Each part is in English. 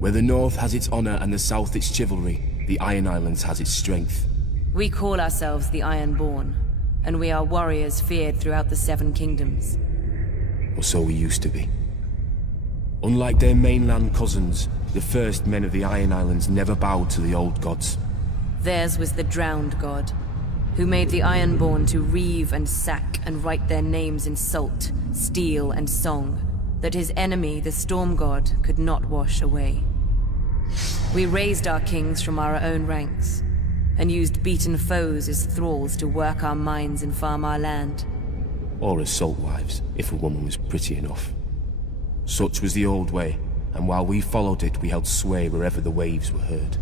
Where the North has its honor and the South its chivalry, the Iron Islands has its strength. We call ourselves the Ironborn, and we are warriors feared throughout the Seven Kingdoms. Or so we used to be. Unlike their mainland cousins, the first men of the Iron Islands never bowed to the old gods. Theirs was the Drowned God, who made the Ironborn to reave and sack and write their names in salt, steel, and song, that his enemy, the Storm God, could not wash away. We raised our kings from our own ranks, and used beaten foes as thralls to work our mines and farm our land. Or as salt wives, if a woman was pretty enough. Such was the old way, and while we followed it, we held sway wherever the waves were heard.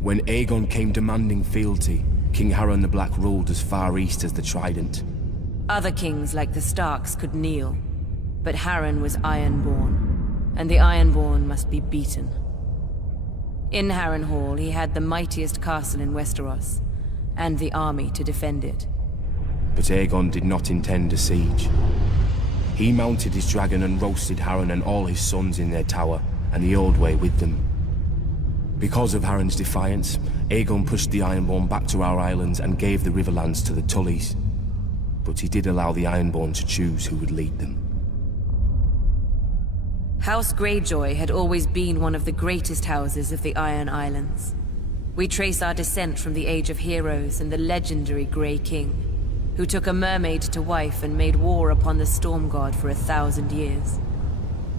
When Aegon came demanding fealty, King Harren the Black ruled as far east as the Trident. Other kings like the Starks could kneel, but Harren was Ironborn, and the Ironborn must be beaten. In Harrenhal, he had the mightiest castle in Westeros, and the army to defend it. But Aegon did not intend a siege. He mounted his dragon and roasted Harren and all his sons in their tower, and the Old Way with them. Because of Harren's defiance, Aegon pushed the Ironborn back to our islands and gave the Riverlands to the Tullys. But he did allow the Ironborn to choose who would lead them. House Greyjoy had always been one of the greatest houses of the Iron Islands. We trace our descent from the Age of Heroes and the legendary Grey King, who took a mermaid to wife and made war upon the Storm God for 1,000 years.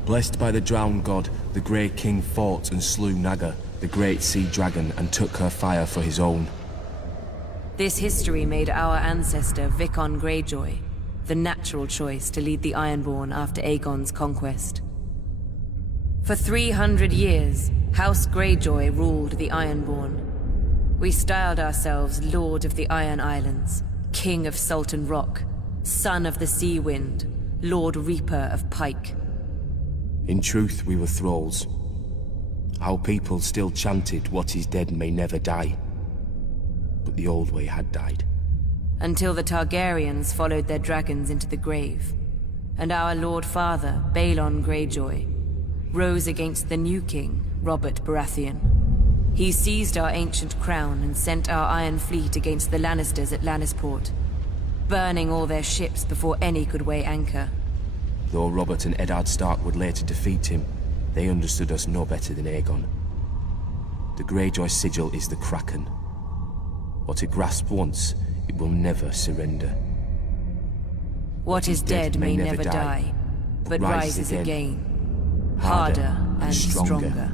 Blessed by the Drowned God, the Grey King fought and slew Naga, the great sea dragon, and took her fire for his own. This history made our ancestor Vickon Greyjoy the natural choice to lead the Ironborn after Aegon's conquest. For 300 years, House Greyjoy ruled the Ironborn. We styled ourselves Lord of the Iron Islands, King of Salton Rock, Son of the Sea Wind, Lord Reaper of Pike. In truth, we were thralls. Our people still chanted, "What is dead may never die." But the Old Way had died. Until the Targaryens followed their dragons into the grave, and our Lord Father, Balon Greyjoy, rose against the new king, Robert Baratheon. He seized our ancient crown and sent our Iron Fleet against the Lannisters at Lannisport, burning all their ships before any could weigh anchor. Though Robert and Eddard Stark would later defeat him, they understood us no better than Aegon. The Greyjoy sigil is the Kraken. What it grasped once, it will never surrender. What is dead may never die, but rises again, harder and stronger.